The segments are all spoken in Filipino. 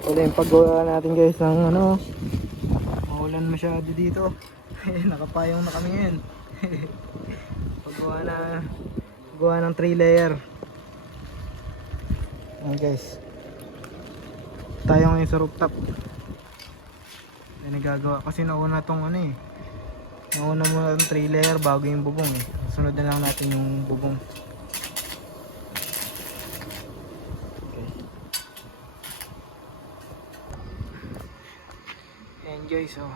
pala yung paggawa natin guys ng ano, maulan masyado dito. Nakapayong na kami ngayon. Paggawa ng 3 layer. Ayan guys, tayo ngayon sa rooftop. Yan nagagawa kasi nauna tong ano eh, nauna muna itong 3 layer bago yung bubong eh. Sunod na lang natin yung bubong. Ayan guys, so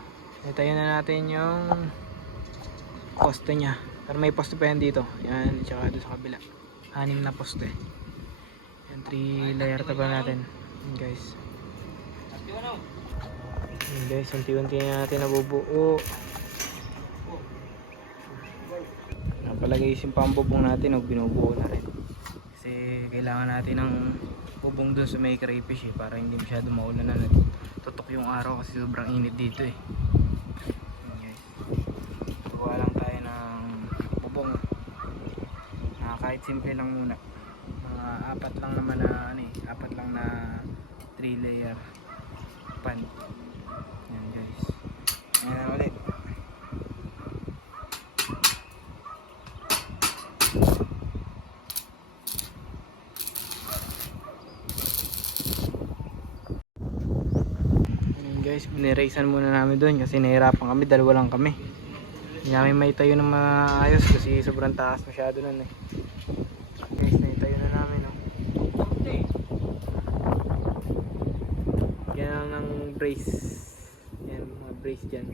itayo na natin yung poste nya. Pero may poste pa yan dito. Yan, tsaka doon sa kabila 6 na poste. Yan, 3 layer pa ba natin. Yan guys. Yan guys, unti-unti na natin nabubuo. Napalagay yung pambubong natin o binubuo na rin. Kasi kailangan natin ng bubong doon sa may crayfish eh, para hindi masyado maulan na tutok yung araw kasi sobrang init dito eh. Yan guys, gawa lang tayo ng bubong na kahit simple lang muna, mga 4 lang naman na ano eh, 4 lang na 3 layer pan. Yan guys, ayan na ulit. Guys, biniraisan muna namin doon kasi nahirapan kami, dalawa lang kami. Hindi namin maitayo ng maayos kasi sobrang taas masyado nun eh. Guys, naitayo na namin oh. Yan ang brace. Yan, mga brace dyan.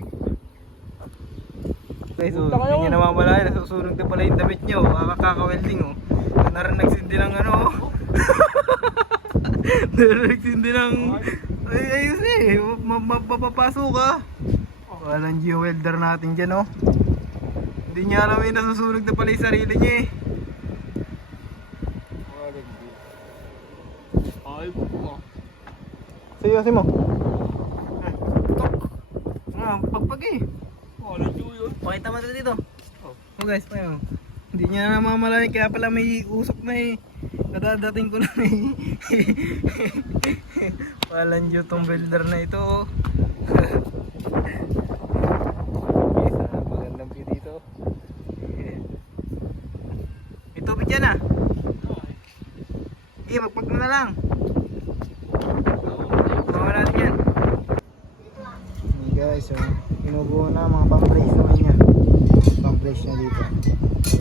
Guys, oh, hindi nyo namamalayan, nasusunog na pala yung damit nyo. Kakaka-welding oh. Naroon nagsindi ng ano oh. Naroon nagsindi ng... Ay, ayos eh, mapapasok ka. Walang welder natin dyan oh. Hindi niya alam yung nasusunog na pala yung sarili niya eh. Ay, buko. Seryosin mo. Pagpag eh. Walang yun. Pakita mo ito dito. Oh guys, payo. Hindi niya namamalayan kaya pala may usok na eh. Nadadating ko na eh. Walang due tong welder na ito oh. Okay, magandang view dito. May tubig dyan ah. Magpag mo na lang. Gawa natin yan. Hey guys, binubuo na mga pang-brace naman niya. Pang-brace niya dito.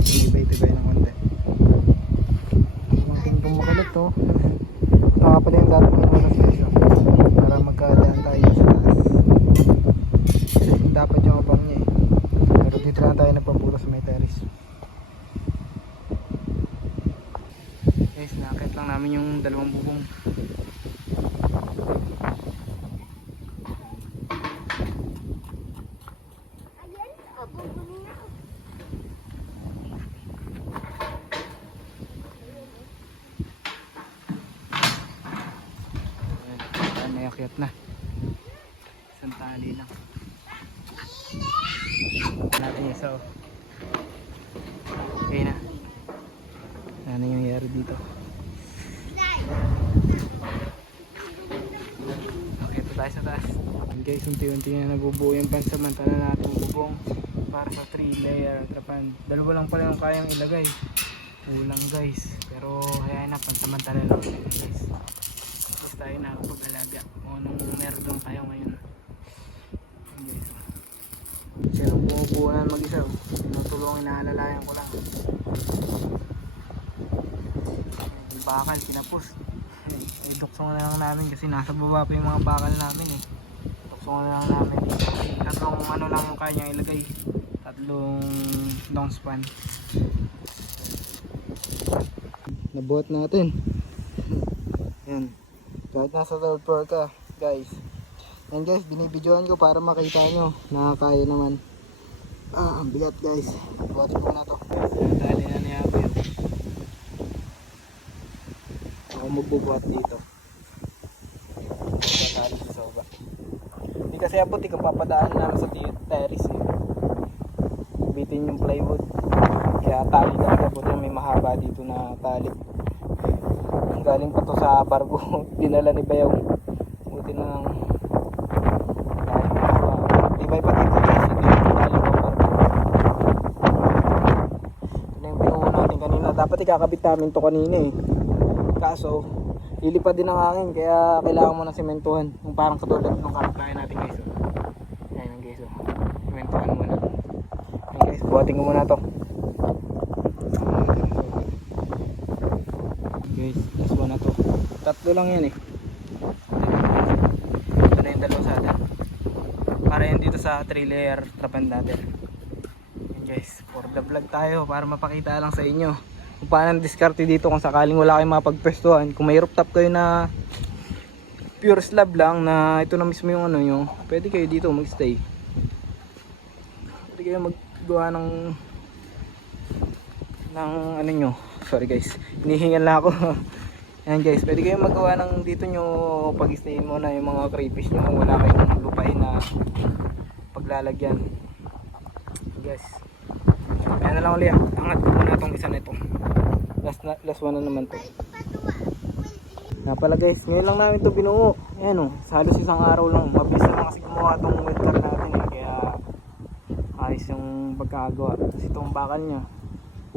Tibay-tibay ng konti. Munting kumukulit oh. Ito nga pala yung dating inuulas guys oh. Para magkadaan tayo sa taas. Kasi dapat yung abang niya eh. Pero dito lang tayo nagpapulo sa may terrace. Guys, nakakit lang namin yung dalawang bubong. Nayakyat na. Isang tali lang. Natin isa oh. Okay na. Ano yung nangyari dito? Okay, ito tayo sa taas. Guys, unti-unti na nabubuo yung pansamantala natin bubong para sa 3 layer. Kapan, dalawa lang pala yung kayang ilagay. Kulang guys. Pero hayaan na, pansamantala lang guys. Tapos tayo nakapag-alaga kung anong meron doon tayo ngayon. Guys, siya lang bumubuo na mag-isa. Tinutulungan, inaalalayan ko lang. Yung bakal, kinapos. Duksong na lang namin kasi nasa baba pa yung mga bakal namin eh. Duksong na lang namin dito. Tatlong ano lang yung kaya niyang ilagay. Tatlong long span. Nabuhat natin. Yan. Kahit nasa third floor ka, guys. Yan guys, binibidyoan ko para makita nyo. Nakakaya naman. Ang bigat guys. Buhat ko na to. Dali na niya ako yun. Ako magbubuhat dito. Tali sa soba. Hindi kasi abot, kung papadaan namin sa terrace eh. Bitin yung plywood. Kaya tali talaga po may mahaba dito na tali. Galing pa to sa barko. Dinala ni Bayaw. Buti natin ng tibay pa dito guys. Ito yung dalim pa para ito yung pinuho natin kanina. Dapat ikakabit namin to kanina eh, kaso lilipad din ang hangin kaya kailangan mo ng sementuhan, yung parang katulad ng kapitbahay natin guys. Ayan guys, sementuhan muna. Ayan guys, buhatin ko muna to guys. Last one na to, tatlo lang yan eh. Ito na yung dalawa sa atin para yan dito sa 3 layer trap and ladder. Ayan guys, for the vlog tayo para mapakita lang sa inyo kung paano ang diskarte dito kung sakaling wala kayong mapagpwestuhan. Kung may rooftop kayo na pure slab lang na ito na mismo yung ano nyo, pwede kayo dito magstay. Pwede kayo maggawa ng ano nyo, sorry guys, hinihingal na ako. Ayan guys, pwede kayo magawa ng dito nyo pag-stayin mo na yung mga crayfish nyo kung wala kayong lupain na paglalagyan. Guys, ayan na lang ulit, angat ko muna itong isa na ito. Last one na naman to. Nga pala guys, ngayon lang namin ito binuo. Ayan o, halos isang araw lang. Mabilis naman kasi gumawa itong welder natin eh, kaya ayos yung pagkagawa. Kasi itong bakal nya,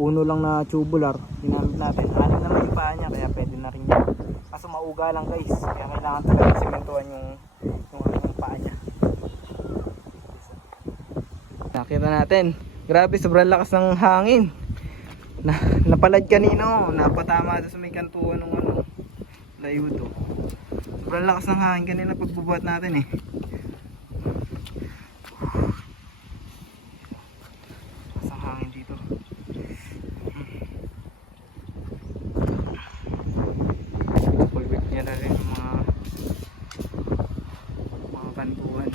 uno lang na tubular ginamit natin. Anim naman yung paa nya, kaya pwede na rin yan. Kaso mauga lang guys, kaya kailangan talaga sementuhan yung paa nya. Nakita natin, grabe sobrang lakas ng hangin. Napalad kanino, napatama sa may kantuan ng ano, layo to. Sobrang lakas ng hangin kanina pagbubuhat natin eh. Lakas ng hangin dito. Pulbit niya na rin yung mga kantuan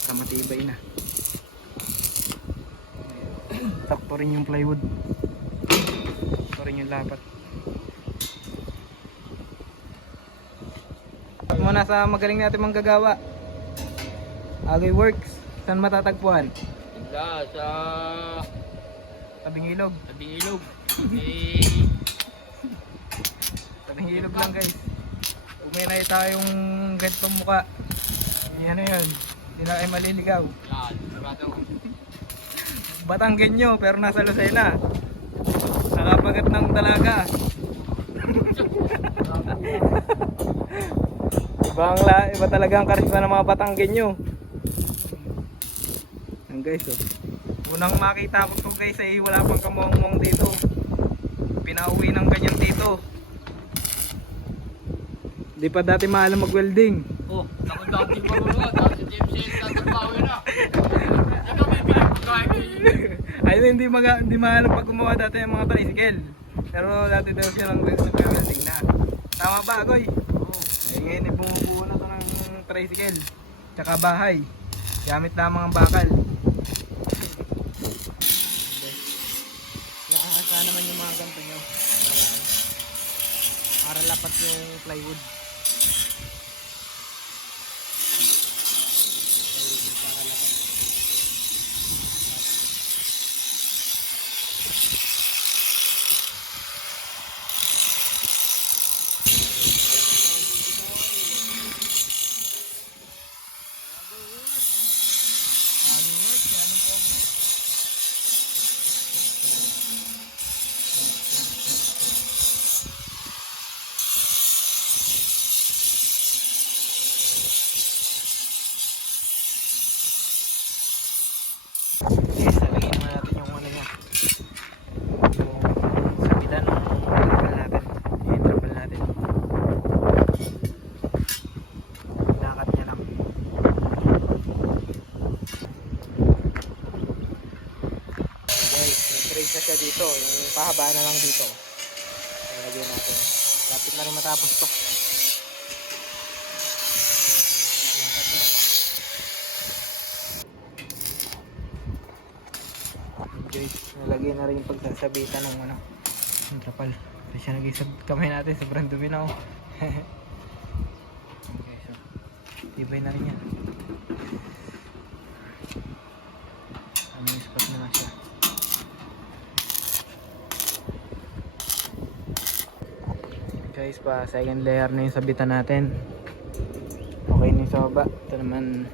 sa matibay na. Takto rin yung plywood, takto rin yung lapat. Muna sa magaling natin manggagawa, Agoy Works. Saan matatagpuan? Sa Tabing ilog. Tabing ilog. Tabing ilog lang guys. Kung may nakita yung ganitong mukha, yan na yun, hindi na kayo maliligaw. Yan, sarado. Batanggenyo pero nasa Lucena, nakapagat ng dalaga. Iba talaga ang karisma ng mga Batanggenyo. Yan guys oh. Unang makita ko to guys ay wala pang kamuang-muang dito. Pinauwi ng ganyan dito. Di pa dati maalam mag-welding. Oh, ako dati marunong. Dati James tatrabaho na. Ano may pinapakain kayo? Ayun, hindi maalam pag gumawa dati ng mga tricycle. Pero dati daw silang welding na. Tama ba, Agoy? Oo. Ay ngayon bumubuo na to ng tricycle tsaka bahay gamit lamang ang bakal. Nakakasa naman yung mga ganito nyo para lapat yung plywood. Siya dito, yung pahaba na lang dito. Lagyan natin. Lapit na rin matapos to. Guys, nalagyan na rin yung pagsasabitan ng ano, yung trapal. Kasi siya naging sa kamay natin, sobrang dumi na oh. Okay, so tibay na rin yan. Ano yung spot na lang siya. Guys, pa second layer na yung sabitan natin. Okay na yung sa baba. Ito naman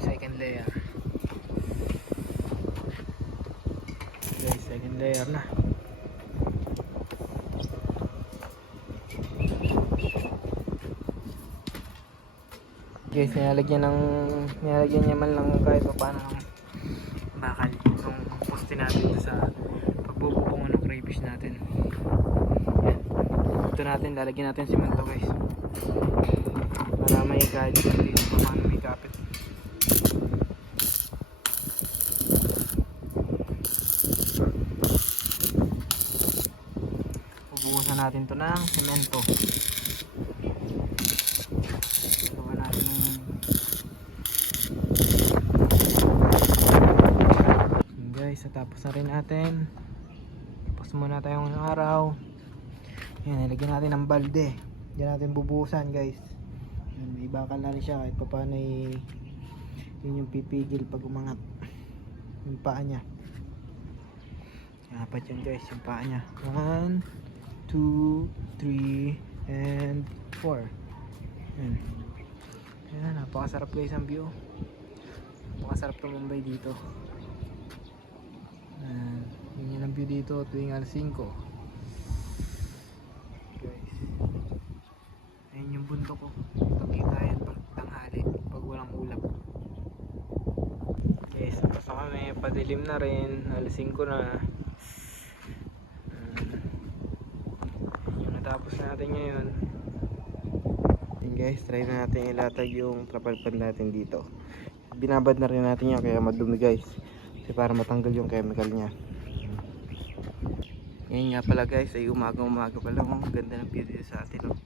second layer. Okay, second layer na. Guys, nilalagyan niya man lang kahit pa paano ng bakal yung poste natin sa pagbububungan ng crayfish natin. Yan. Ito natin, lalagyan natin simento guys. Para may kahit dito pa paano may kapit. Bubuhusan natin to ng semento. Gawa natin guys, tapos na rin natin. Tapos muna tayong araw. Yan, ilagyan natin ng balde. Diyan natin bubuhusan guys. Yan, may bakal na rin siya kahit pa paano yun yung pipigil pag umangat yung paa niya. Apat yan guys, yung paa niya. 1, 2, 3, and 4. Yan. Yan, napakasarap guys ang view. Napakasarap tumambay dito. Yun yung ang view dito tuwing alas 5 guys. Ayun yung bundok ko. Ito kita yan pag tanghali, pag walang ulap. Guys, tapos na kami, padilim na rin, alas 5 na. Yung natapos natin ngayon. Yun guys, try na natin ilatag yung trapal pan natin dito. Binabad na rin natin yan kaya madumi guys, kasi para matanggal yung chemical nya. Ngayon nga pala guys ay umaga pa lang. Oh, ganda ng view dito sa atin. Oh.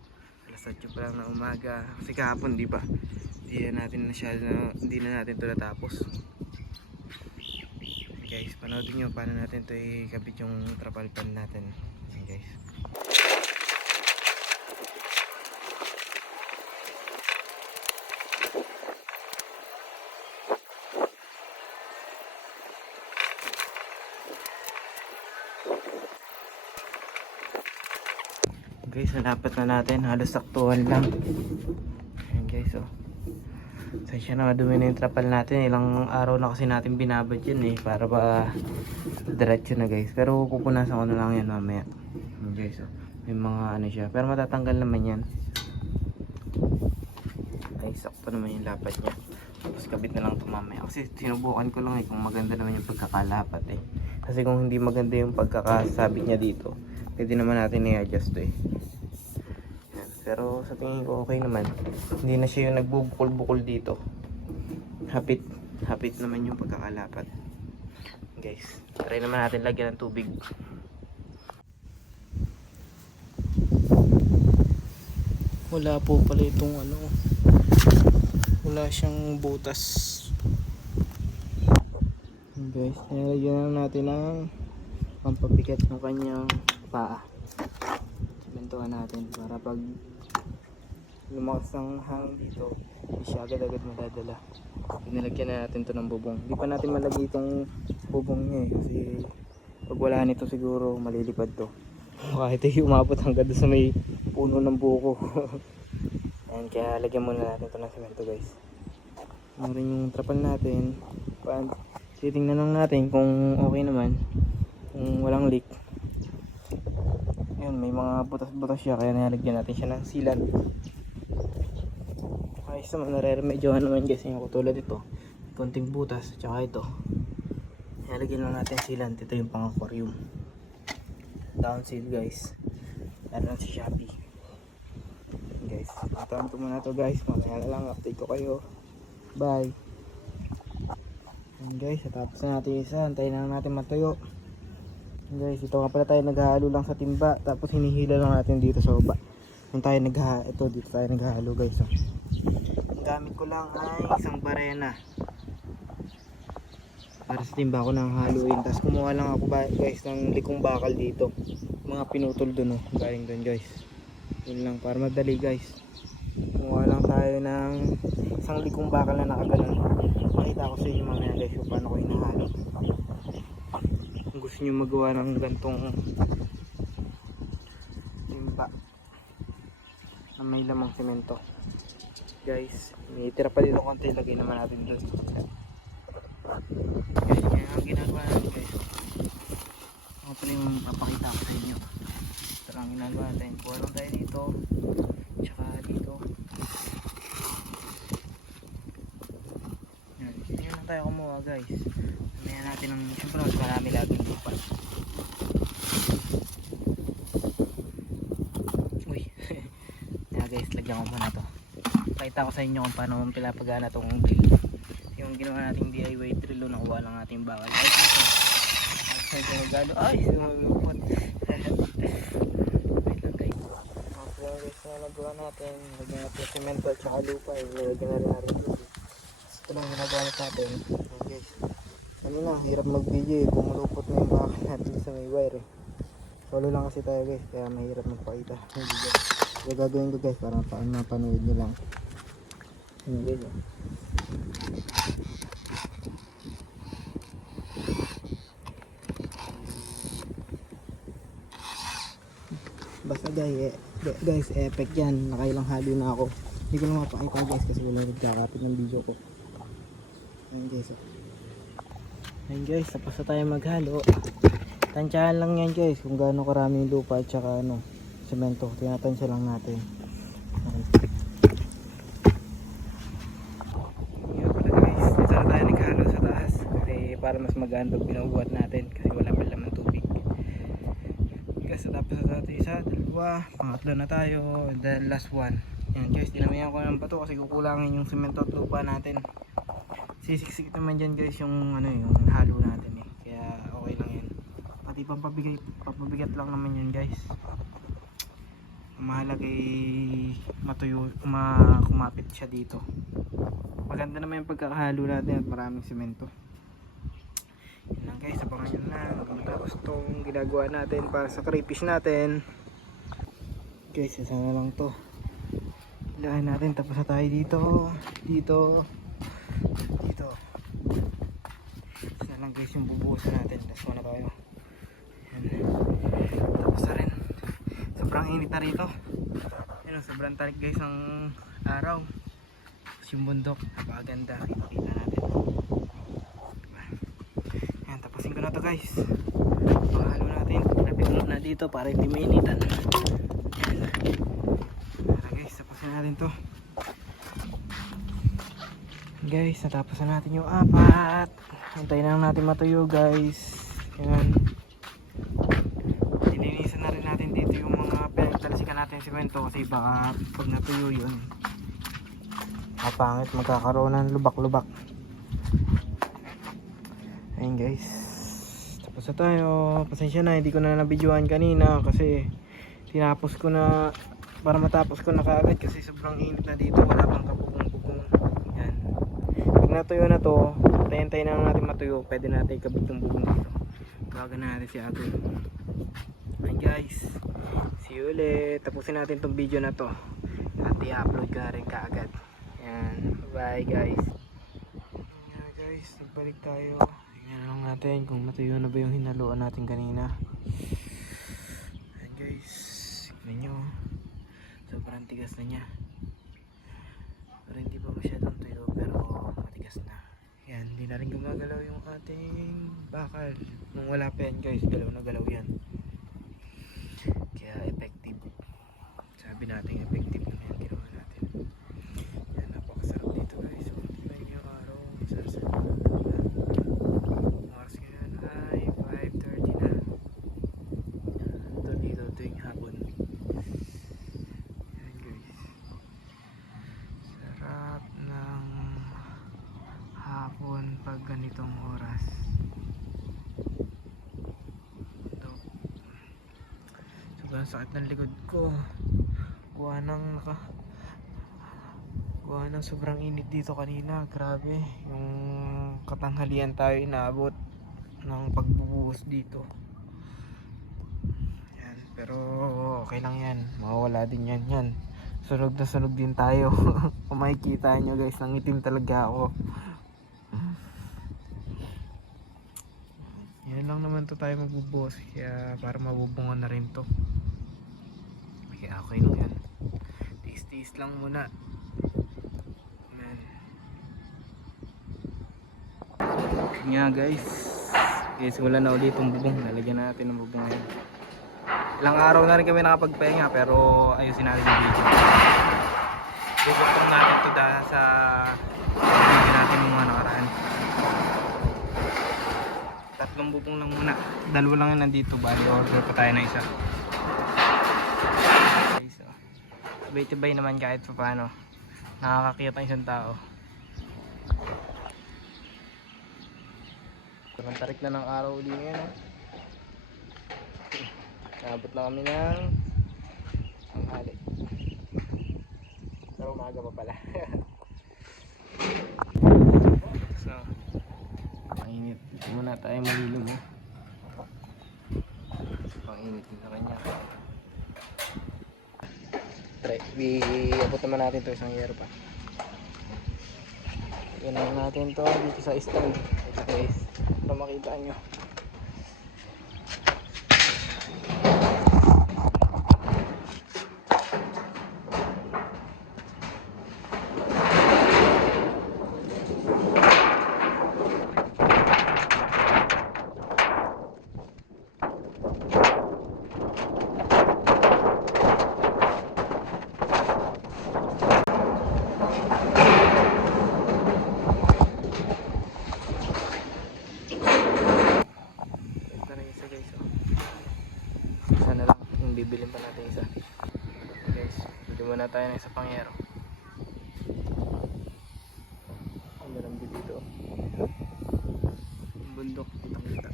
Alas 8 pa lang na umaga. Kasi kahapon di ba? Hindi na natin ito natapos. Guys, panoodin nyo paano natin ito ikabit yung trapal pan natin. Okay, guys. Guys, nalapat na natin, halos saktuhan lang. Ayan guys, oh. Sensya na madumi na yung trapal natin. Ilang araw na kasi natin binabad yun para ba diretso na guys. Pero pupunasan ko na lang yan mamaya. Ayan guys, oh. May mga ano siya, pero matatanggal naman yan. Ay, sakto naman yung lapat niya. Tapos kabit na lang ito mamaya. Kasi sinubukan ko lang kung maganda naman yung pagkakalapat Kasi kung hindi maganda yung pagkakasabit niya dito, pwede naman natin i-adjust Yan. Pero sa tingin ko okay naman. Hindi na siya yung nagbubukol-bukol dito. Hapit naman yung pagkakalapat. Guys, try naman natin lagyan ng tubig. Wala po pala itong wala siyang butas. Guys, nilagyan natin ng pampabigat ng kanyang paa. Simentohan natin para pag lumakas ng hangin dito, hindi siya agad-agad madadala. Pinalagyan na natin to ng bubong. Hindi pa natin malagay itong bubong niya kasi pag wala nito siguro malilipad to. Kahit umabot hanggang sa may puno ng buko. Ayan, kaya lagyan muna natin to ng semento guys. Ano rin yung trapal natin. Titingnan lang natin kung okay naman, kung walang leak. Ayun, may mga butas-butas siya kaya nalagyan natin siya ng sealant. Ayos naman, nare-remedyohan naman guys yung katulad ito. Konting butas, tsaka ito. Nalagyan lang natin sealant. Ito yung pang-aquarium. Down seal guys. Meron sa Shopee. Guys, matama ko muna to guys. Mamaya na lang, update ko kayo. Bye. And guys, tapos na natin isa. Antayin na natin matuyo. And guys, ito nga pala tayo naghahalo lang sa timba. Tapos hinihila lang natin dito sa baba. Dito tayo naghahalo guys. Oh. Ang gamit ko lang ay isang barena para sa timba ko nang haluin. Tapos kumuha lang ako guys ng likong bakal dito. Mga pinutol dun galing dun guys. Yun lang para madali guys. Kumuha lang tayo ng isang likong bakal na nakaganon. Makita ko sa inyo mamaya guys kung paano ko hinahalo. Kung gusto nyo magawa ng gantong timba na may lamang semento. guys. May tira pa dito konti, lagay naman natin doon. Guys, yan ang ginagawa natin guys. Ako pala yung papakita ko sa inyo. Ito lang ginagawa natin. Kuha lang tayo dito. Tsaka dito. Yan. Yan lang tayo kumuha guys. Mamaya natin ang siyempre mas marami laging lupa. Uy. Yan guys, lagyan ko muna to. Pakita ko sa inyo kung paano pinapagana tong drill. Yung ginawa nating DIY drill, nakuha lang nating bakal. Ay, dito. Ay, sumagado. Ay, sumagupot. Wait lang guys. Okay guys, na nagawa natin. Lagyan natin yung semento at saka lupa. Lagyan na rin natin dito. Ito lang ginagawa natin. Okay guys. Kanina, hirap mag-video eh. Pumulupot na yung bakal natin sa may wire eh. Solo lang kasi tayo guys, kaya mahirap magpakita ng video. So gagawin ko guys, para mapanood nyo lang. Yun guys oh. Basta guys, epic yan. Nakailang halo na ako. Hindi ko na mapakita guys kasi wala nagkakapit ng video ko. Ayun guys oh. Ayun guys, tapos na tayo maghalo. Tansyahan lang yan guys kung gaano karami yung lupa at saka ano, semento. Tinatansya lang natin. Yan pala guys, dito na tayo naghalo sa taas kasi para mas magaan pag binubuhat natin kasi wala pa laman tubig. Guys, tapos na tayo isa, dalawa, pangatlo na tayo, the last one. Yan guys, dinamihan ko ng bato kasi kukulangin yung semento at lupa natin. Sisiksik naman dyan guys yung ano, yung halo natin eh, kaya okay lang yan. Pati pampabigat lang naman yun guys. Mahalaga ay matuyo, kumapit siya dito. Maganda naman yung pagkakahalo natin at maraming semento. Yun lang guys, abangan nyo na. Tapos itong ginagawa natin para sa crayfish natin. Guys, isa na lang to. Ilahin natin, tapos na tayo dito. Dito. Isa lang guys yung bubuhusan natin. Last one na tayo. Tapos na rin. Sobrang init na rito. Yun, sobrang tarik guys ng araw. Tapos yung bundok, napakaganda. Kita natin. Yan, tapusin ko na to guys. Pahalo natin. Lapit na dito para hindi mainitan. Tara guys, tapusin natin to. Guys, natapos na natin yung apat. Hintayin na lang natin matuyo guys. Yan. Linisan na rin natin dito yung mga pinagtalasikan natin semento kasi baka pag natuyo yun kapangit, magkakaroon ng lubak-lubak. Ayun guys, tapos na tayo. Pasensya na, hindi ko na nabidyoan kanina kasi tinapos ko na para matapos ko na kaagad kasi sobrang init na dito, wala pang kapugong-pugong. Yan, pag natuyo na to, tayin-tayin na natin matuyo, pwede natin ikabit yung bubong dito. Baga na natin si Agoy. Ayun guys, see you ulit. Tapusin natin tong video na to at i-upload ka rin kaagad. Yan, bye guys. Yan guys, nagbalik tayo. Tingnan lang natin kung matuyo na ba yung hinaluan natin kanina. Yan guys, tignan nyo, sobrang tigas na niya. Pero hindi pa masyadong tuyo, pero matigas na. Yan, hindi na rin gumagalaw yung ating bakal. Nung wala pa yan guys, galaw na galaw yan. Kaya effective. Sabi natin effective na yan ginawa natin. Yan, napakasarap dito guys. So, hindi na yung araw. Sarap na. Oras ngayon ay 5:30 na. Ito dito, ito yung hapon. Yan guys. Sarap ng hapon pag ganitong oras. Sobrang sakit ng likod ko. Gawa ng sobrang init dito kanina. Grabe. Yung katanghalian tayo inaabot ng pagbubuhos dito. Yan. Pero okay lang yan. Mawawala din yan. Yan. Sunog na sunog din tayo. Kung makikita nyo guys, nangitim talaga ako. Yan lang naman to tayo magbubuhos. Kaya para mabubungan na rin to. Kaya okay lang yan. Tiis-tiis lang muna. Nga guys. Okay, simulan na ulit itong bubong. Lalagyan natin ng bubong ngayon. Ilang araw na rin kami nakapagpahinga pero ayusin natin yung video. Bubukong natin ito dahil sa video natin yung mga nakaraan. Tatlong bubong lang muna. Dalawa lang yung nandito. Bali order pa tayo na isa. Okay, so tibay-tibay naman kahit pa paano. Nakakakita ang isang tao. Ang tarik na ng araw ulit ngayon. Naabot na kami ng tanghali. Pero umaga pa pala. So, panginit. Dito muna tayo malilog. Panginit din sa kanya. Try, abot naman natin ito isang year pa. Ganun natin ito dito sa stand. Ito guys, para makita nyo. Bibilin pa natin isa. Guys, bili muna tayo ng isa pangyero. Ang marami dito. Ang bundok, kitang-kita.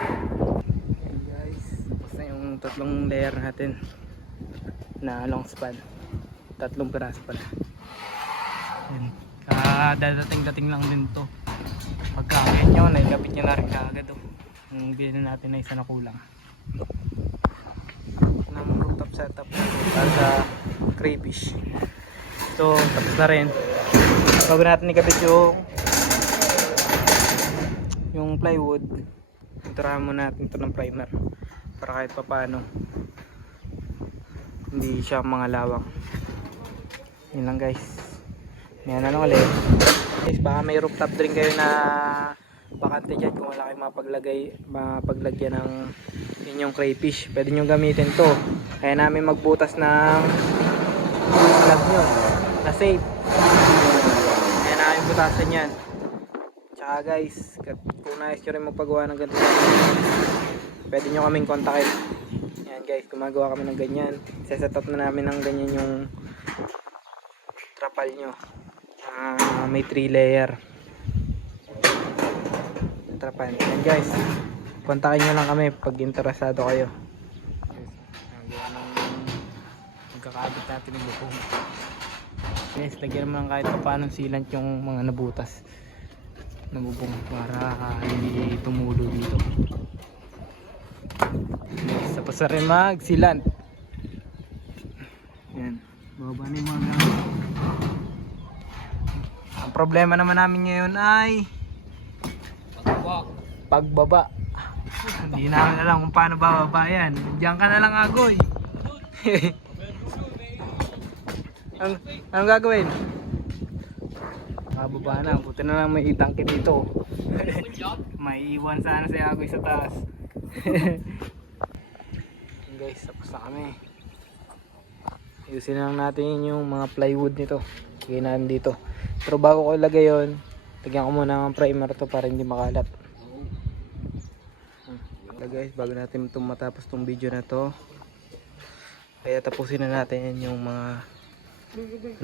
Ayan guys, tapos na yung tatlong layer natin na long span. 3 piraso pala. Ayan. Dadating-dating lang din to. Pagkakit nyo, nailapit nyo na rin kaagad. Ang bilhin natin na isa na kulang. Rooftop setup para sa crayfish. So tapos na rin. Bago natin ikabit yung plywood, iturahan muna natin ito ng primer para kahit pa paano hindi siya mga lawak. Yun lang guys. Yan na lang ulit guys. Baka may rooftop din kayo na bakante dyan, kung wala kayong mapaglagyan ng inyong crayfish, pwede nyo gamitin to. Kaya namin magbutas ng vlog nyo na safe. Kaya namin butasan yan. Tsaka guys, kung nais nyo rin magpagawa ng ganito, pwede nyo kaming kontakin. Yan guys, gumagawa kami ng ganyan. Set up na namin ng ganyan yung trapal nyo. May 3 layer trapan. Yan guys, kontakin nyo lang kami pag interesado kayo. Magkakabit natin yung bubong. Guys, lagyan naman kahit pa paano sealant yung mga nabutas na bubong para hindi tumulo dito. Guys, tapos na rin mag sealant. Yan, bababa na yung mga gamit. Ang problema naman namin ngayon ay pagbaba. Hindi namin alam kung paano bababa yan. Diyan ka na lang, Agoy. Anong gagawin? Bababa na. Buti na lang may itangke dito. May iwan sana si Agoy sa taas. Guys, tapos na kami. Ayusin lang natin yung mga plywood nito. Lagay natin dito. Pero bago ko ilagay yun, lagyan ko muna ng primer to para hindi makalat. Guys, bago natin matapos tong video na to, kaya tapusin na natin yung mga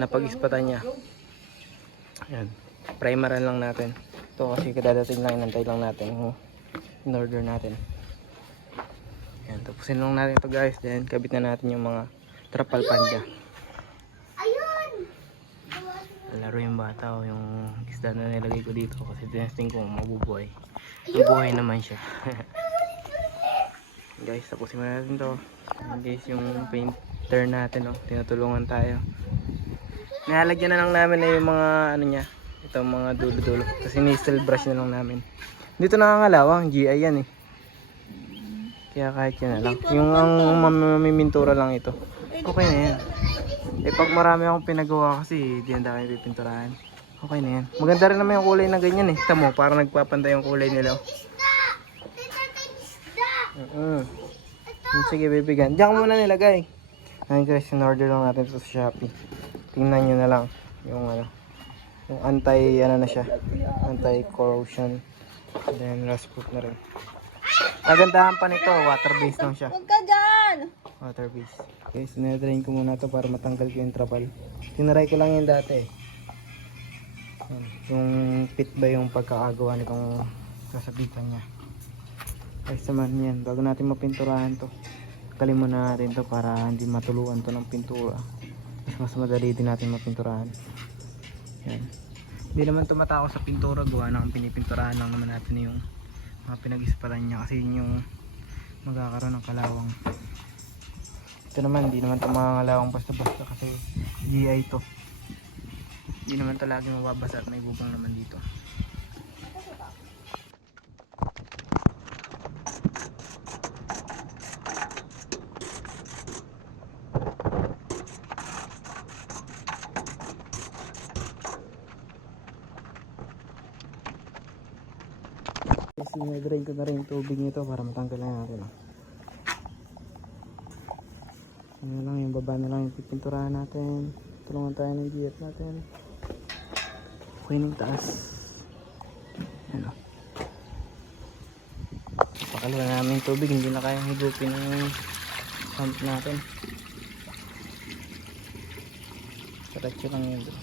napag-ispatan niya. Ayan, primeran lang natin ito kasi kadadating lang, inantay lang natin in order natin. Ayan, tapusin lang natin ito guys, then kabit na natin yung mga trapal panja. Laro yung bata o yung isda na nilagay ko dito kasi tinesting ko mabubuhay. Mabuhay naman siya. Guys, tapusin mo natin to. Guys, yung painter natin, tinutulungan tayo. Nilalagyan na lang namin na yung mga ano niya, itong mga dulo-dulo. Kasi nistel brush na lang namin. Dito nakangalawang, GI yan eh. Kaya kahit yun na lang. Yung ang mamimintura lang ito. Okay na yan. Eh pag marami akong pinagawa kasi, di handa kayo pipinturahan. Okay na yan. Maganda rin naman yung kulay na ganyan eh. Kita mo, parang nagpapantay yung kulay nila. Sige, bibigyan. Diyan ko muna nilagay. Ayun guys, in-order lang natin ito sa Shopee. Tingnan nyo na lang. Yung ano. Yung ano na siya. Anti-corrosion. Then, rust-proof na rin. Kagandahan pa nito, water-based lang siya. Huwag ka dyan! Water-based. Okay, sinadrain ko muna to para matanggal ko yung trapal. Tinaray ko lang yung dati. Yan. Yung pit ba yung pagkakagawa nitong kasabitan niya. Guys naman yan, bago natin mapinturahan to, kalin muna natin to para hindi matuluan to ng pintura. Mas madali din natin mapinturahan. Yan. Hindi naman tumatako sa pintura, gawa ng pinipinturahan lang naman natin yung mga pinag-ispalan niya kasi yun yung magkakaroon ng kalawang. Ito naman, hindi naman ito mga kalawang basta-basta kasi GI to. Hindi naman ito lagi mababasa at may bubong naman dito. Sinag-drain ko na rin yung tubig nito para matanggal na natin. Ano lang, yung baba na lang yung pipinturahan natin. Tulungan tayo ng GF natin. Okay ng taas. Ano. Pakalawa namin yung tubig, hindi na kayang higupin ng pump natin. Saratso lang yun bro.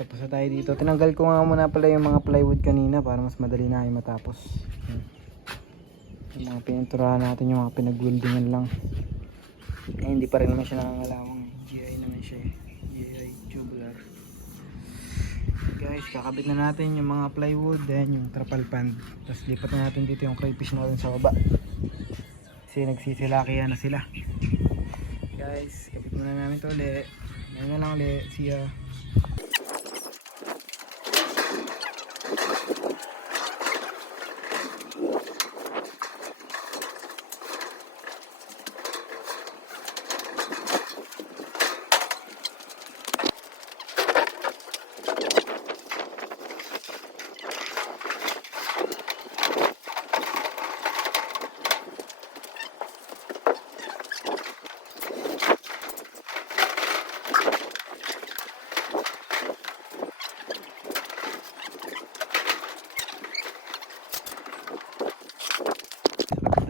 Tapos na tayo dito. Tinanggal ko nga muna pala yung mga plywood kanina para mas madali na ay matapos. Yung mga pininturahan natin, yung mga pinag-weldingan lang. Eh, hindi pa rin naman siya nangangalawang. GI naman siya eh. GI tubular. Guys, kakabit na natin yung mga plywood, then yung trapal pan. Tapos lipat na natin dito yung crayfish natin sa baba. Kasi nagsisilakihan na sila. Guys, kapit muna namin ito ulit. Ngayon na lang ulit. See ya.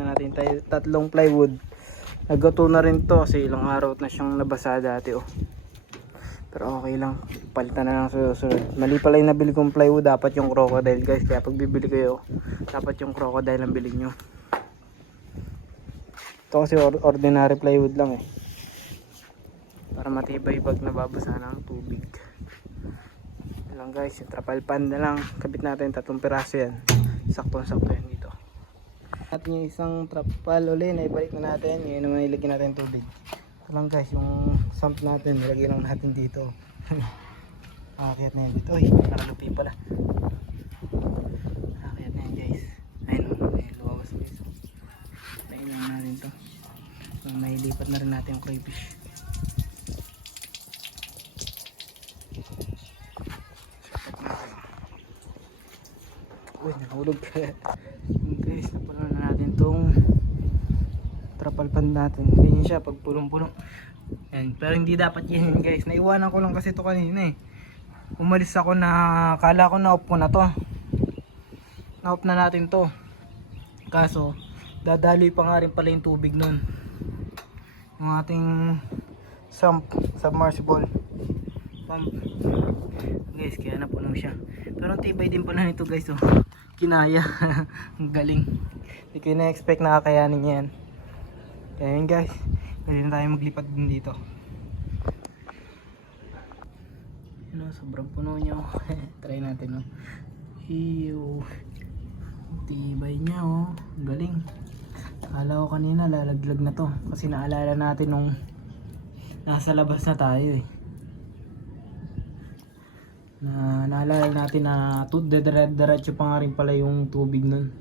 Natin tayo tatlong plywood. Naggato na rin to kasi ilang araw na siyang nabasa dati oh. Pero okay lang, palitan na lang sa susunod. Mali pala yung nabili kong plywood, dapat yung crocodile guys. Kaya pag bibili kayo, dapat yung crocodile ang bilhin nyo. Ito kasi ordinary plywood lang eh, para matibay pag nababasa ng tubig. Yan lang guys, yung trapal pan na lang. Kabit natin 3 piraso yan. Sakto-sakto yan dito. Natin yung isang trapal uli na ibalik na natin. Ngayon naman ilagyan natin tubig. Ito lang guys, yung sump natin nilagay lang natin dito. Nakakiyat na yan dito. Uy, nakalupi pala. Nakakiyat na yan guys. Ayun o, lumabas guys. Tayin lang natin to. So, may lipat na rin natin yung crayfish. Uy, nahulog. Guys, napuno na natin tong trapal pan natin. Ganyan siya pag pulong-pulong. Yan. Pero hindi dapat yan guys. Naiwanan ko lang kasi ito kanina eh. Umalis ako na kala ko na-off ko na to. Na-off na natin to. Kaso dadaloy pa nga rin pala yung tubig nun. Yung ating sump, submersible pump. Guys, kaya napuno siya. Pero tibay din pala nito guys oh. Kinaya. Ang galing. Hindi ko na-expect na kakayanin yan. Kaya yun guys, pwede na tayo maglipat din dito. Ano, sobrang puno nyo. Try natin no. Ew. Tibay niya oh. Ang galing. Kala ko kanina lalaglag na to. Kasi naalala natin nung nasa labas na tayo eh. Naalala natin na diretso pa nga rin pala yung tubig nun.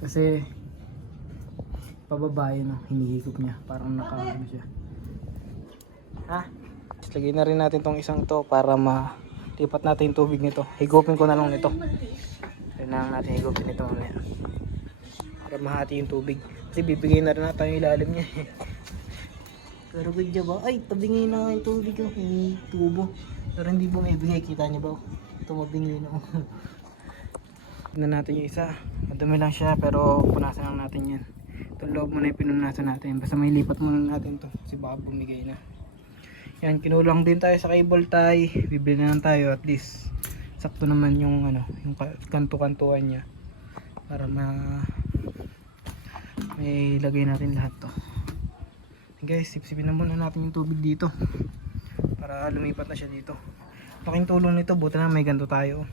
Kasi pababa yun, hinihigop niya. Parang nakaano siya. Ha? Lagyan na rin natin tong isang to para malipat natin yung tubig nito. Higupin ko na lang nito. Kailangan natin higupin ito mamaya. Para mahati yung tubig. Kasi bibigay na rin natin yung ilalim niya. Pero good job ba? Ay, tabingin na nga yung tubig ko. Yung tubo. Pero hindi bumibigay. Kita niyo ba? Tumabingin na. Tignan natin yung isa. Madumi lang siya pero punasan lang natin yan. Itong loob muna yung pinunasan natin. Basta may lipat muna natin to. Kasi baka bumigay na. Yan, kinulang din tayo sa cable tie. Bibili na lang tayo at least. Sakto naman yung ano, yung kanto-kantuan niya. Para may lagay natin lahat to. Guys, sipsipin na muna natin yung tubig dito. Para lumipat na siya dito. Laking tulong nito, buti na may ganito tayo.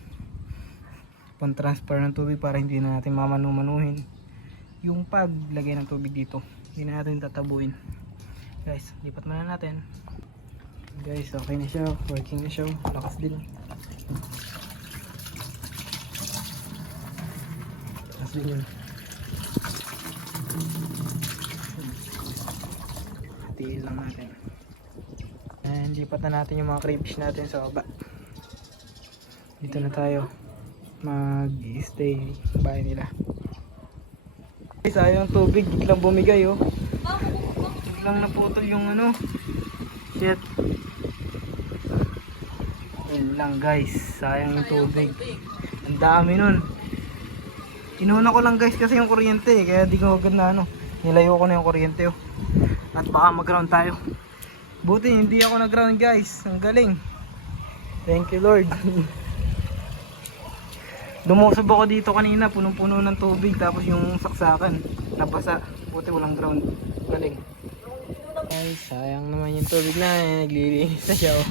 Pang-transfer ng tubig para hindi na natin mamanu-manuhin yung paglagay ng tubig dito. Hindi na natin tatabuin. Guys, lipat muna natin. Guys, okay na siya. Working na siya. Lakas din. Lakas din yun. Hatiin lang natin. And lipat na natin yung mga crayfish natin sa baba. Dito na tayo mag-stay sa bahay nila. Sayang tubig, biglang bumigay oh. Biglang naputol yung ano. Shit. Yun lang guys, sayang yung tubig. Ang dami nun. Inuna ko lang guys kasi yung kuryente kaya di ko agad na ano. Nilayo ko na yung kuryente oh. At baka mag-ground tayo. Buti hindi ako nag-ground guys. Ang galing. Thank you Lord. Lumusob ako dito kanina, punong-puno ng tubig tapos yung saksakan nabasa. Buti walang ground. Galing. Ay, sayang naman yung tubig na eh. Naglilinis na siya oh.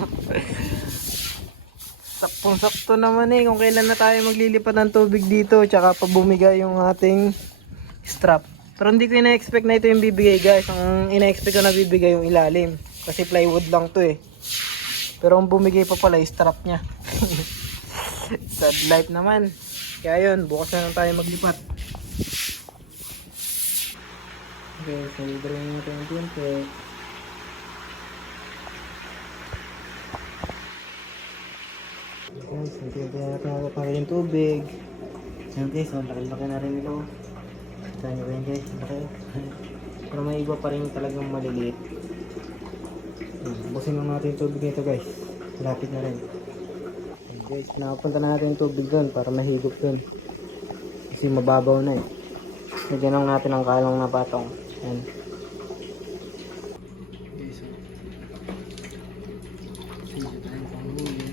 Saktong-sakto naman eh kung kailan na tayo maglilipat ng tubig dito tsaka pa bumigay yung ating strap. Pero hindi ko ina-expect na ito yung bibigay guys. Ang ina-expect ko na bibigay yung ilalim. Kasi plywood lang to eh. Pero ang bumigay pa pala yung strap niya. Sad life naman. Kaya yun, bukas na lang tayo maglipat. Okay, so libre natin yung tinte. Okay, so tinte natin para yung tubig. Yan guys, so laki-laki na rin ito. Kita nyo ba yun guys, laki. Pero may iba pa rin talagang maliliit. Busin lang natin yung tubig nito guys. Lapit na rin. Guys, nakapunta na natin yung tubig doon para mahigop doon. Kasi mababaw na eh. Lagyan lang natin ang kalong na patong. Yan. Guys, sige tayo pang huli.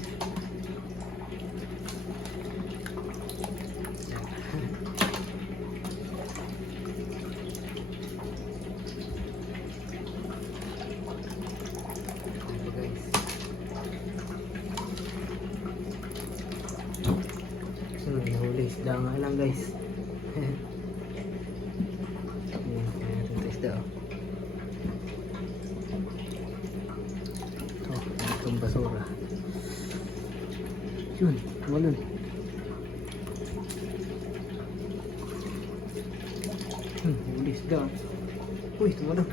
Nahuli isda nga lang guys. Ayan, kaya natin ito isda oh. Ito, itong basura. Yun, walun. Huli isda. Uy, tumalon.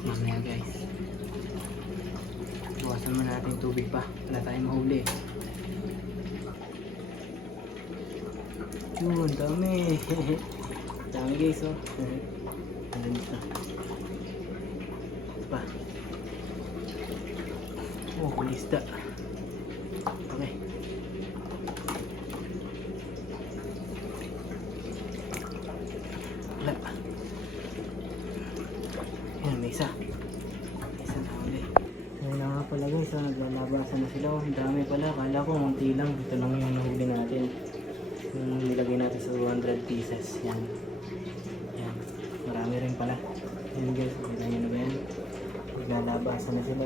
Mamaya guys. Iwasan mo natin tubig pa. Wala tayong mahuli. Yun, dami. Dami guys oh. Ano dito? Pa. Oh, kulisda. Okay. Wala. Yan, may isa. Isa na huli. Ayun na nga pala guys, naglalabasan na sila. Ang dami pala, akala ko munti lang. Ito lang yung nahuli natin. Yung nilagay natin sa 200 pieces. Yan. Yan. Marami rin pala. Yan guys, kita nyo na ba yan? Naglalabasan na sila.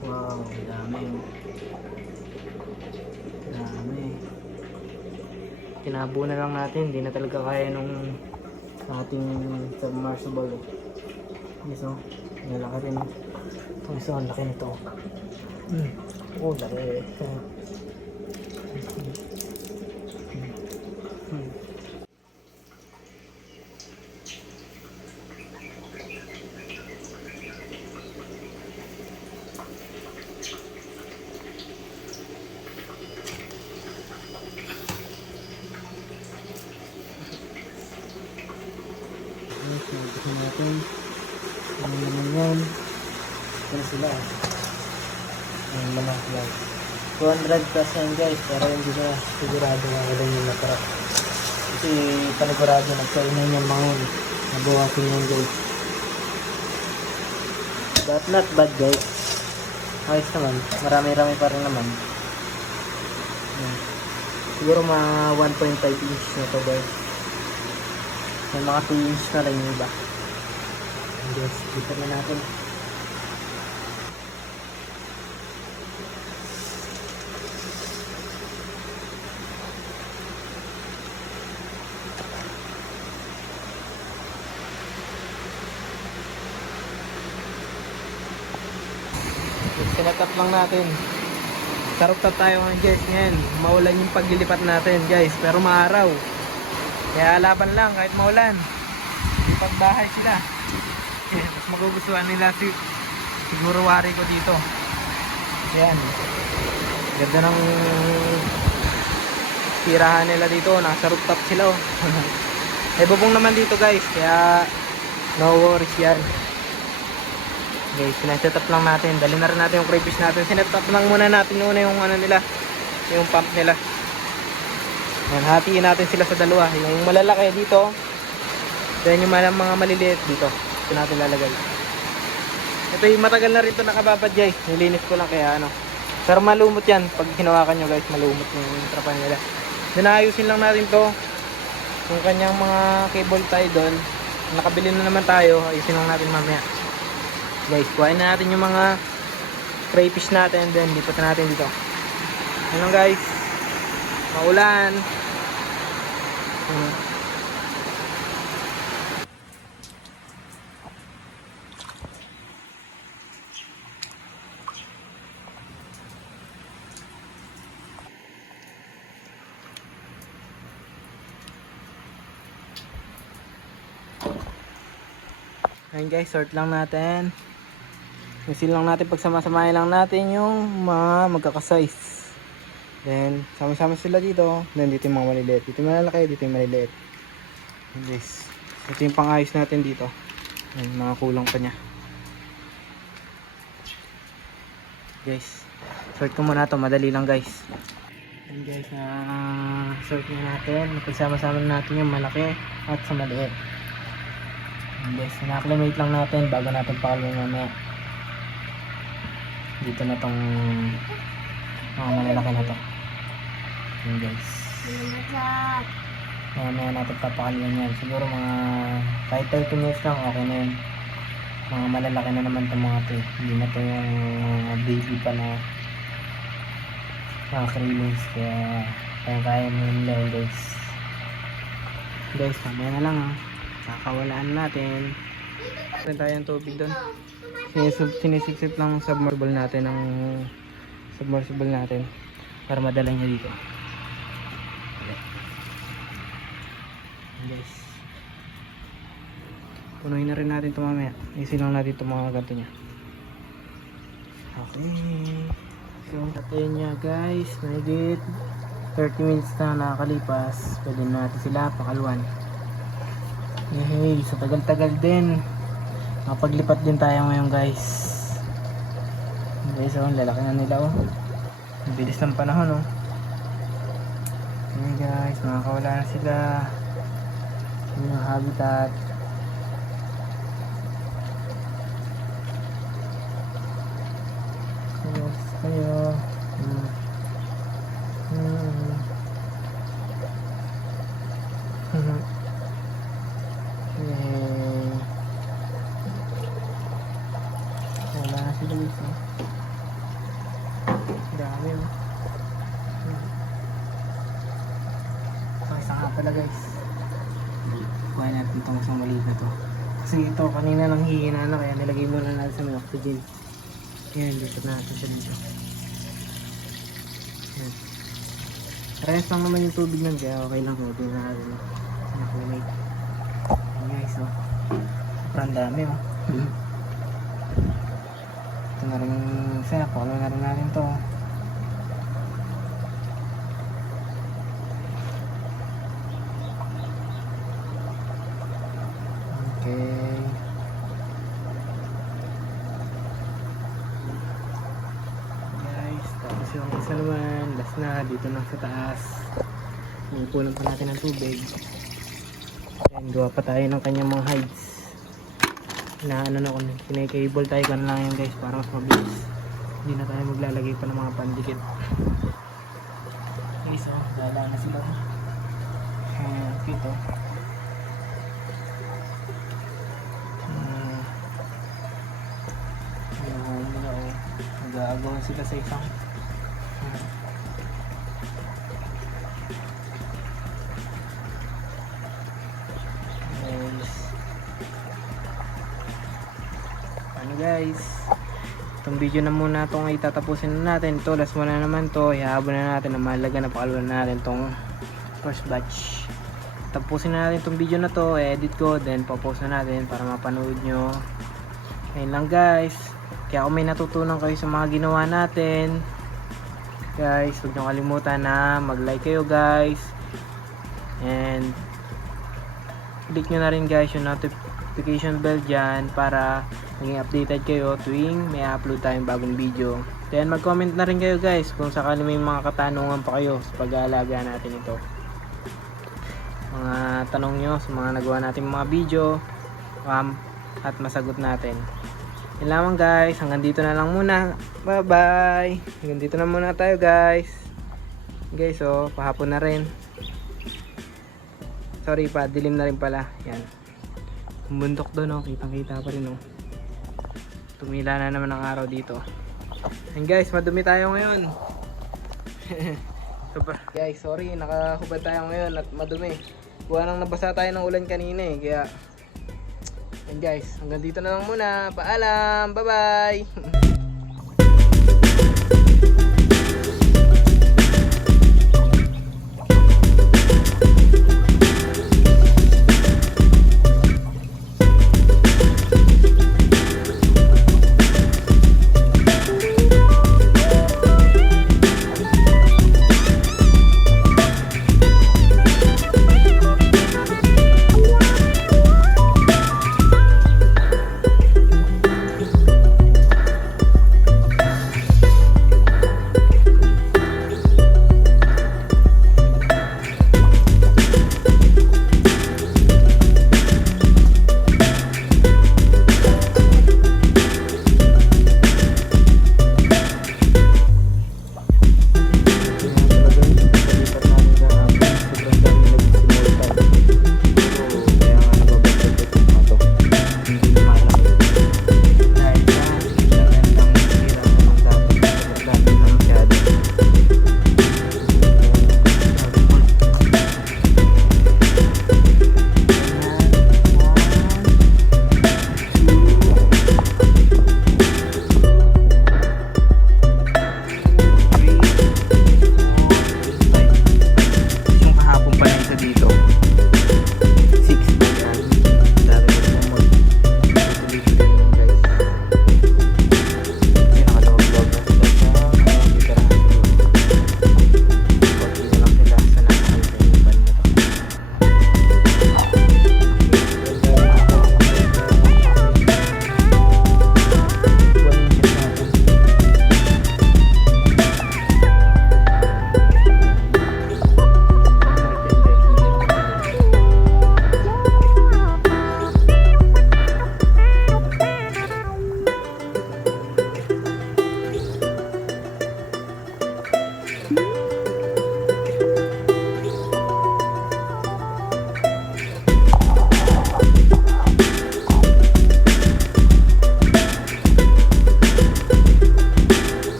Wow, dami. Dami. Tinabo na lang natin. Hindi na talaga kaya nung ating submersible. Yes, oh. Malaki rin. Ito isa, ang laki nito. Oh, laki. Tignan natin. Ano naman yan? Ano sila? Ano naman sila? 200 plus yan guys, pero hindi na sigurado na ilan yung natara. Kasi panigurado nagkainan yung mga yun. Nabawasin yan guys. But not bad guys. Ayos naman. Marami-rami pa rin naman. Yan. Siguro mga 1.5 inch na to guys. May mga 2 inch na rin yung iba. And guys, dito na natin. Sinatap lang natin. Sarap-tap tayo ngayon guys. Ngayon, maulan yung paglilipat natin guys. Pero maaraw. Kaya laban lang kahit maulan. Ipagbahay sila. Mas magugustuhan nila siguro wari ko dito. Ayan. Ganda ng tirahan nila dito. Nasa rooftop sila oh. May bubong naman dito guys. Kaya no worries yan. Guys, sinaset up lang natin. Dali na rin natin yung crayfish natin. Sinet up lang muna natin yung ano nila. Yung pump nila. Yan, hatiin natin sila sa dalawa. Yung malalaki dito, then yung mga maliliit dito. Ito natin lalagay. Ito yung matagal na rin ito nakababad guys. Nilinis ko lang kaya ano. Pero malumot yan. Pag hinawakan nyo guys, malumot yung trapa nila. Then ayusin lang natin to. Yung kanyang mga cable tie doon. Nakabili na naman tayo. Ayusin lang natin mamaya. Guys, kuhain na natin yung mga crayfish natin. Then lipat na natin dito. Ano guys. Maulan. Ayun guys, sort lang natin. Yusin lang natin, pagsama-samahin lang natin yung mga magkakasize. Then, sama-sama sila dito. Then, dito yung mga maliliit. Dito yung malalaki, dito yung maliliit. And guys, ito yung pang-ayos natin dito. Yung mga kulang pa niya. Guys, sort ko muna ito. Madali lang guys. And guys, sort na natin. Pagsama-sama natin yung malaki at sa maliit. And guys, na-acclimate lang natin bago natin pakalawin mamaya. Dito na tong mga malalaki na to. Yun guys. Mamaya natin papakalian yan. Siguro mga kahit 30 minutes lang okay na yun. Mga malalaki na naman itong mga to. Hindi na to yung baby pa na mga krillings. Kaya kaya mo yun lang guys. Guys, mamaya na lang ha. Kakawalaan natin. Meron tayong tubig doon. Sinisip-sip lang ang submersible natin para madala niya dito. Guys, punuin na rin natin ito mamaya. Isin lang natin ito mga ganito niya. Okay, so natin niya guys. Mahigit 30 minutes na nakakalipas. Pwede natin sila pakaluan. Hey, sa tagal-tagal din. Mapaglipat din tayo ngayon guys. Guys, oh, lalaki na nila oh. Ang bilis ng panahon oh. Okay guys, makakawala na sila. Yun yung habitat. Yes, kayo. Wala na sila guys oh. Dami oh. So isa nga pala guys. Kuhain natin itong isang maliit na to. Kasi ito kanina nang hihina na kaya nilagay muna natin sa may oxygen. Ayan, lisot natin siya dito. Ayan. Parehas lang naman yung tubig nun kaya okay lang. Okay na natin. Ayan guys oh. Sobrang dami oh. Ito na rin isa. Follow na rin natin to. Okay. Guys, tapos yung isa naman, last na, dito na sa taas. Ipunan pa natin ng tubig. Ayan, gawa pa tayo ng kanyang mga hides. Inaano na kung pinay-cable tayo, ganun lang yan guys, para mas mabilis. Hindi na tayo maglalagay pa ng mga pandikit. Okay, so, dala na sila. Pito. Nag-aagawan sila sa isang ano guys, itong video na muna itong itatapusin na natin. Ito last one na naman to, ihahabol na natin na mahalaga na pakaluan na natin itong first batch. Tapusin na natin itong video na to, edit ko, then papost na natin para mapanood nyo. Ayun lang guys. Kaya kung may natutunan kayo sa mga ginawa natin, guys, huwag nyo kalimutan na mag-like kayo guys. And click nyo na rin guys yung notification bell dyan para maging updated kayo tuwing may upload tayong bagong video. Then mag-comment na rin kayo guys kung sakali may mga katanungan pa kayo sa pag-aalaga natin ito. Mga tanong nyo sa mga nagawa natin mga video at masagot natin. Yun lamang guys, hanggang dito na lang muna. Bye bye. Hanggang dito na muna tayo guys. Guys oh, pahapon na rin. Sorry pa, dilim na rin pala. Yan. Yung bundok doon oh, kitang kita pa rin oh. Tumila na naman ang araw dito. And guys, madumi tayo ngayon. Super. Guys, sorry, nakahubad tayo ngayon at madumi. Buwan nang nabasa tayo ng ulan kanina eh, kaya and guys, hanggang dito na lang muna. Paalam. Bye-bye.